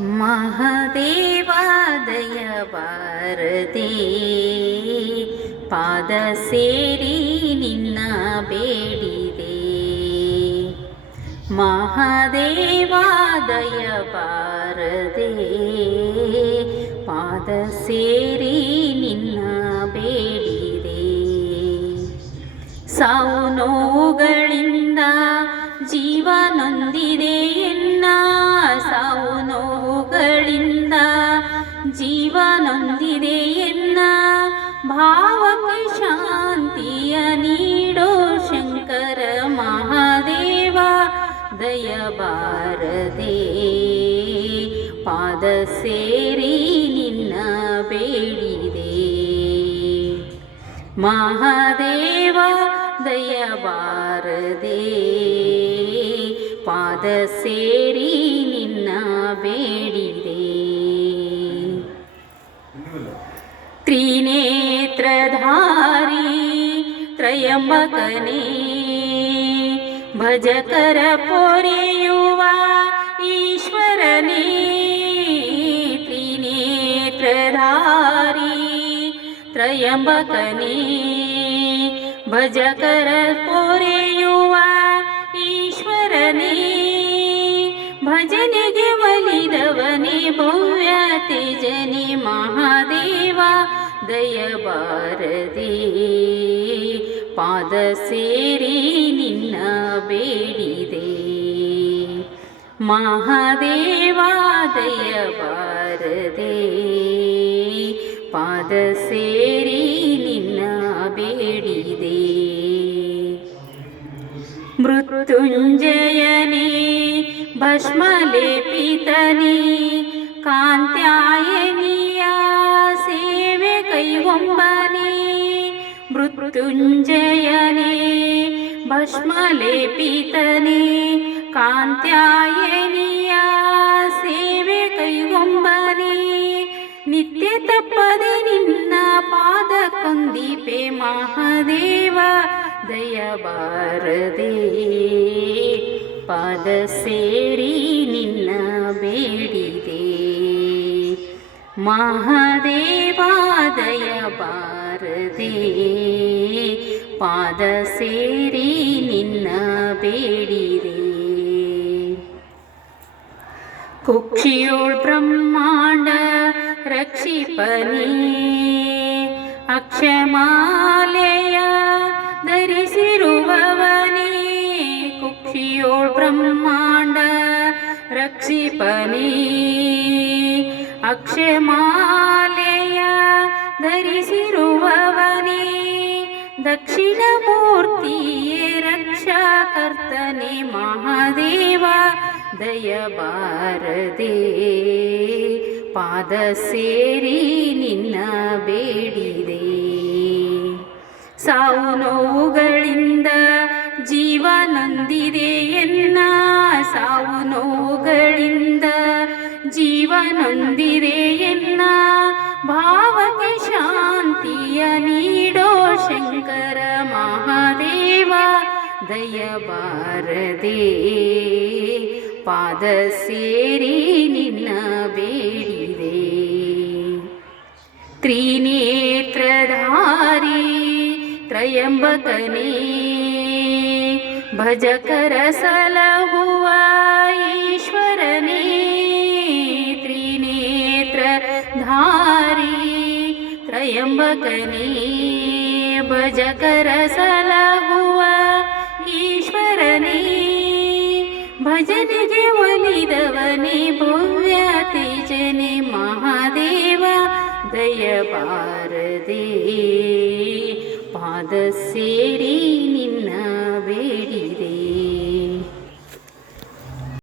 ಮಹಾದೇವಾ ದಯಬಾರದೆ ಪಾದ ಸೇರಿ ನಿನ್ನ ಬೇಡಿದೆ. ಮಹಾದೇವಾ ದಯಬಾರದೆ ಪಾದ ಸೇರಿ ನಿನ್ನ ಬೇಡಿದೆ. ಸಾವು ನೋವುಗಳಿಂದ ಜೀವ ನೊಂದಿದೆ ಎನ್ನ, ಸಾವು ನೋವುಗಳಿಂದ ಜೀವ ನೊಂದಿದೆ ಎನ್ನ, ಭಾವಕ್ಕೆ ಶಾಂತಿಯ ನೀಡೋ ಶಂಕರ ಮಹಾದೇವ ದಯಬಾರದೆ ಪಾದ ಸೇರಿ ನಿನ್ನ ಬೇಡಿದೆ. ಮಹಾದೇವ ದಯಬಾರದೆ ಪಾದ ಸೇರಿ ನಿನ್ನ ಬೇಡಿದೆ. ತ್ರಿನೇತ್ರಧಾರಿ ತ್ರಯಂಬಕನೇ ಭಜಕರ ಪೊರೆಯುವ ಈಶ್ವರನೇ. ತ್ರಿನೇತ್ರಧಾರಿ ತ್ರಯಂಬಕನೇ ಭಜಕರ ಪೊರೆಯುವ ಈಶ್ವರನೇ. ಭಜನೆಗೆ ಒಲಿದವನೇ ಭವ್ಯ ತೇಜನೆ ಮಹಾದೇವ ದಯಬಾರದೆ ಪಾದ ಸೇರಿ ನಿನ್ನ ಬೇಡಿದೆ. ಮಹಾದೇವ ದಯಬಾರದೆ ಪಾದ ಸೇರಿ ನಿನ್ನ ಬೇಡಿದೆ. ಮೃತ್ಯುಂಜಯನೇ ಭಸ್ಮಲೇಪಿತನೇ ಕಾಂತ್ಯಾಯನಿಯ ಸೇವೆ ಕೈಗೊಂಬನೇ. ಮೃತ್ಯುಂಜಯನೇ ಭಸ್ಮಲೇಪಿತನೇ ಕಾಂತ್ಯಾಯನಿಯ ಸೇವೆ ಕೈಗೊಂಬನೇ. ನಿತ್ಯ ತಪ್ಪದೆ ನಿನ್ನ ಪಾದ ಕೊಂದೀಪೆ ಮಹಾದೇವ ದಯಬಾರದೆ ಪಾದ ಸೇರಿ ನಿನ್ನ ಬೇಡಿದೆ. ಮಹಾದೇವ ದಯಬಾರದೆ ಪಾದ ಸೇರಿ ನಿನ್ನ ಬೇಡಿದೆ. ಕುಕ್ಷಿಯೋಳ್ ಬ್ರಹ್ಮಾಂಡ ರಕ್ಷಿಪನೇ ಅಕ್ಷಮಾಲೆಯ ಧರಿಸಿರುವವನೇ. ಕುಕ್ಷಿಯೋಳ್ ಬ್ರಹ್ಮಾಂಡ ರಕ್ಷಿಪನೇ ಅಕ್ಷಮಾಲೆಯ ಧರಿಸಿರುವವನೇ. ದಕ್ಷಿಣ ಮೂರ್ತಿಯೇ ರಕ್ಷಾಕರ್ತನೇ ಮಹಾದೇವ ದಯಬಾರದೆ ಪಾದ ಸೇರಿ ನಿನ್ನ ಬೇಡಿದೆ. ಸಾವು ನೋವುಗಳಿಂದ ಜೀವ ನೊಂದಿದೆ ಎನ್ನ, ಸಾವು ನೋವುಗಳಿಂದ ಜೀವ ನೊಂದಿದೆ ಎನ್ನ, ಭಾವಕ್ಕೆ ಶಾಂತಿಯ ನೀಡೋ ಶಂಕರ ಮಹಾದೇವ ದಯಬಾರದೆ ಪಾದ ಸೇರಿ ನಿನ್ನ ಬೇಡಿದೆ. ತ್ರಿನೇತ್ರಧಾರಿ ತ್ರಯಂಬಕನೇ ಭಜಕರ ಸಲಹುವ ಈಶ್ವರನೇ. ತ್ರಿನೇತ್ರಧಾರಿ ತ್ರಯಂಬಕನೇ ಭಜಕರ ಸಲಹುವ ಈಶ್ವರನೇ. ಭಜನೆಗೆ ಒಲಿದವನೇ ಭವ್ಯ ತೇಜನೆ ಮಹಾದೇವ ದಯಬಾರದೆ ಪಾದ ಸೇರಿ